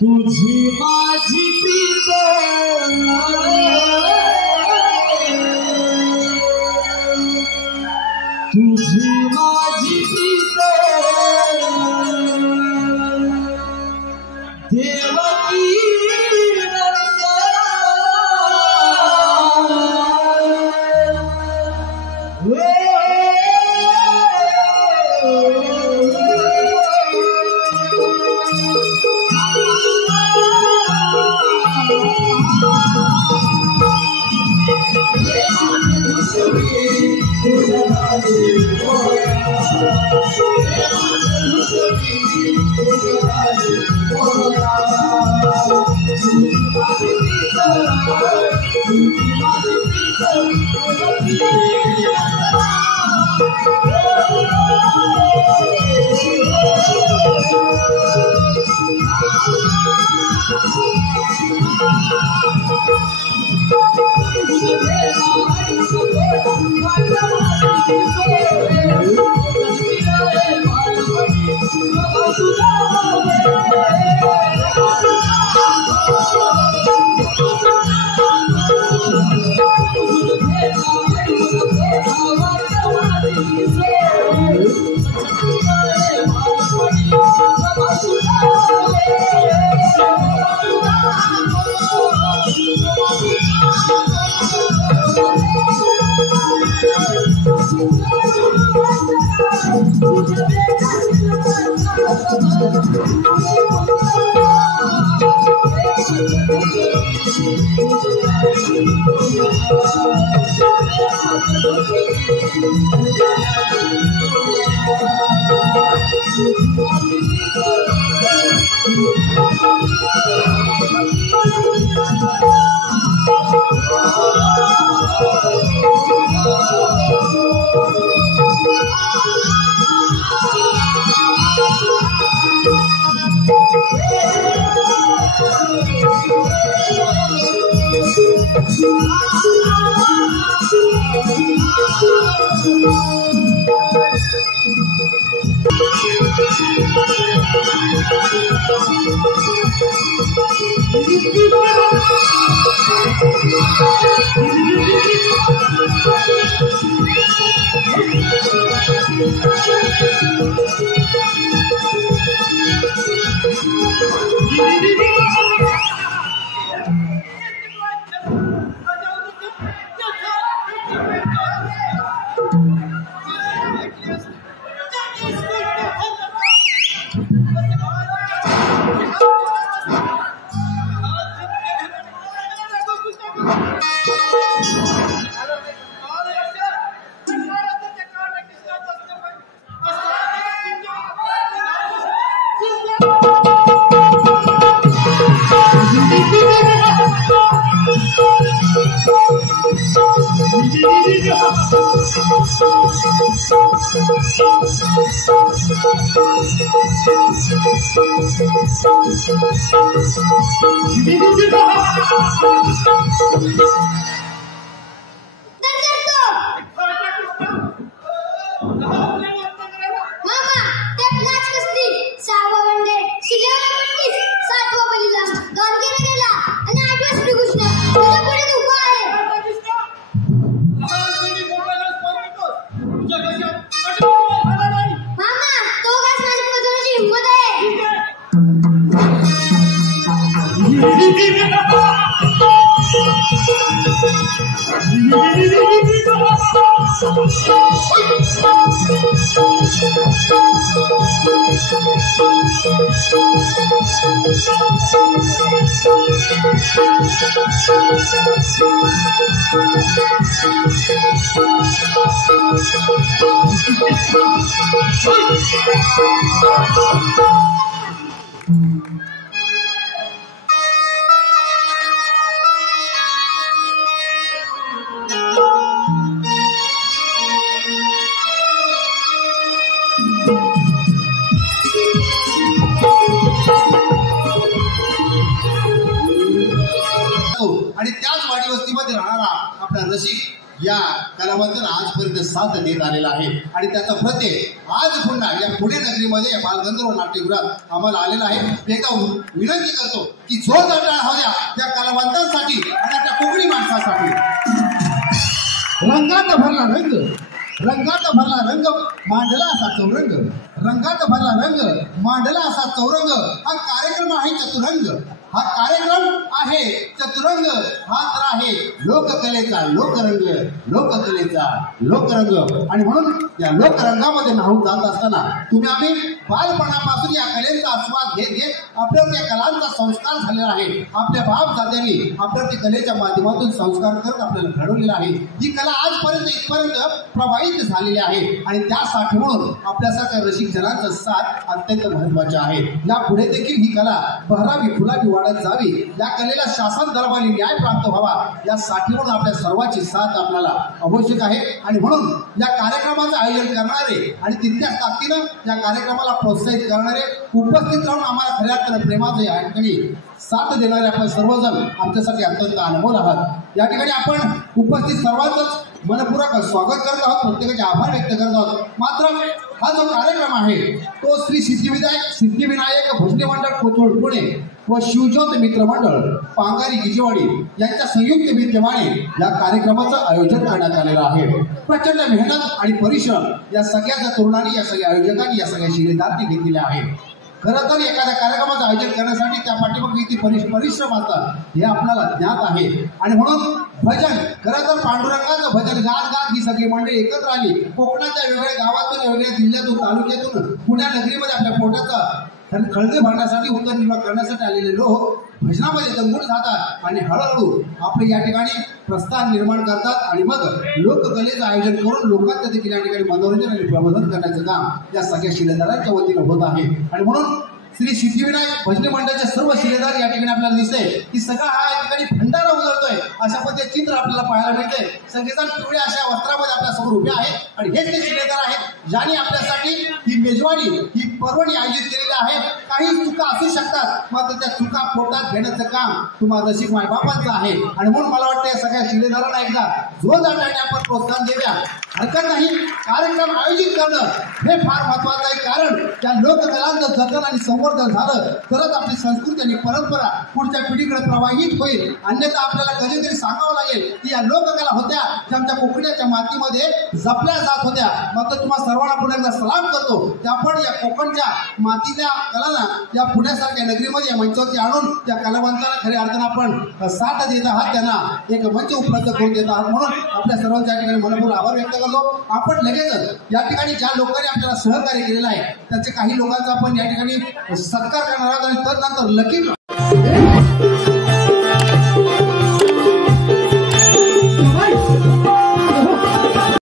तुझी माझी प्रीत तुझी माझी प्रीत देवकी आणि त्याच वाडी वस्तीमध्ये राहणारा आपला रसिक या कलावंतांना आजपर्यंत साथ देत आलेला आहे आणि त्याचा प्रत्यय आज पुन्हा या पुणे नगरीमध्ये या बालगंधर्व नाट्यगृहात आम्हाला आलेला आहे। एका विनंती करतो की जोरदार टाळ्या होत्या त्या कलावंतांसाठी आणि त्या कोकणी माणसासाठी। रंगात भरला रंग, रंगात भरला रंग, मांडला असा चौरंग, रंगात भरला रंग, मांडला असा चौरंग। हा कार्यक्रम आहे चतुरंग, हा कार्यक्रम आहे चतुरंग, हा तर आहे लोककलेचा लोकरंग, लोककलेचा लोकरंग। आणि म्हणून या लोकरंगामध्ये न्हाऊन जात असताना तुम्ही आम्ही बालपणापासून या कलेचा आस्वाद घेत घेत आपल्यावर त्या कलांचा संस्कार झालेला आहे। आपल्या बापदाद्यांनी आपल्यावर त्या कलेच्या माध्यमातून संस्कार करत आपल्याला घडवलेला आहे। ही कला आजपर्यंत इथपर्यंत प्रवाहित झालेली आहे आणि त्यासाठी म्हणून आपल्यासारख्या रसिक जनांचा साथ अत्यंत महत्वाचा आहे। यापुढे देखील ही कला बहरावी फुलावी वाढत जावी, या कलेला शासन दरबारी न्याय प्राप्त व्हावा, यासाठी म्हणून आपल्या सर्वांची साथ आपल्याला आवश्यक आहे। आणि म्हणून या कार्यक्रमाचं आयोजन करणारे आणि तितक्याच ताकदीनं या कार्यक्रमाला प्रोत्साहित करणारे उपस्थित राहून आम्हाला खऱ्या अर्थाने प्रेमाचं या ठिकाणी साथ देणारे आपण सर्वजण आमच्यासाठी अत्यंत अनमोल आहात। या ठिकाणी आपण उपस्थित सर्वांचंच मनपूर्वक स्वागत करत आहोत, प्रत्येकाचे आभार व्यक्त करत आहोत। मात्र हा जो कार्यक्रम आहे तो श्री सिद्धिविनायक भजनी मंडळ कोथरूड पुणे व शिवज्योत मित्र मंडळ पांगारी गिजेवाडी यांच्या संयुक्त विद्यमाने या कार्यक्रमाचं आयोजन करण्यात आलेलं आहे। प्रचंड मेहनत आणि परिश्रम या सगळ्या तरुणांनी, या सगळ्या आयोजकांनी, या सगळ्या शिलेदारांनी घेतलेले आहे। खरं तर एखाद्या कार्यक्रमाचं आयोजन करण्यासाठी त्या पाठीमागे किती परिश्रम असतात हे आपल्याला ज्ञात आहे। आणि म्हणून भजन, खरं तर पांडुरंगाचं भजन गात गात ही सगळी मंडळी एकत्र आली, कोकणाच्या वेगवेगळ्या गावातून, वेगवेगळ्या जिल्ह्यातून, तालुक्यातून पुण्या नगरीमध्ये आपल्या पोटाचा खळगे भरण्यासाठी, उदरनिर्वाह करण्यासाठी आलेले लोक भजनामध्ये दंगून जातात आणि हळूहळू आपले या ठिकाणी प्रस्थान निर्माण करतात आणि मग लोककलेचं आयोजन करून लोकांचं देखील या ठिकाणी मनोरंजन आणि प्रबोधन करण्याचं काम या सगळ्या शिलेदारांच्या वतीनं होत आहे। आणि म्हणून श्री सिद्धिविनायक भजनी मंडळाचे सर्व शिलेदार या ठिकाणी आपल्याला दिसते की सगळा हा या ठिकाणी भंडारा उजळतोय, अशा पद्धतीचे चित्र आपल्याला पाहायला मिळते। सगळेजण पिवळ्या अशा वस्त्रामध्ये आपल्या समोर उभे आहेत आणि हेच ते शिलेदार आहेत ज्यांनी आपल्यासाठी ही मेजवानी, ही पर्वणी आयोजित केलेली आहे। काही चुका असू शकतात, मात्र त्या चुका पोटात घेण्याचं काम तुम्हाला रसिक मायबापांचं आहे। आणि म्हणून मला वाटतं या सगळ्या शिलेदारांना एकदा जोरदार टाळ्या आपण प्रोत्साहन देऊया। हरकत नाही, कार्यक्रम आयोजित करणं हे फार महत्वाचं आहे, कारण त्या लोककलांचं जतन आणि संवर्धन झालं तरच आपली संस्कृती आणि परंपरा पुढच्या पिढीकडे प्रवाहित होईल। अन्यथा आपल्याला कधीतरी सांगावं लागेल की या लोककला होत्या ज्या आमच्या कोकणाच्या मातीमध्ये जपल्या जात होत्या। मात्र तुम्हाला सर्वांना पुन्हा एकदा सलाम करतो की आपण या कोकणच्या मातीच्या कलांना या पुण्यासारख्या नगरीमध्ये या मंचावरती आणून त्या कलावंतांना खऱ्या अर्थानं आपण साथ देत आहात, त्यांना एक मंच उपलब्ध करून देत आहात। म्हणून आपल्या सर्वांच्या ठिकाणी मनपूर्वक आभार व्यक्त करतो। आपण लगेचच या ठिकाणी ज्या लोकांनी आपल्याला सहकार्य केलेलं आहे त्याचे काही लोकांचा आपण या ठिकाणी सत्कार करणार आहोत आणि तदनंतर लकी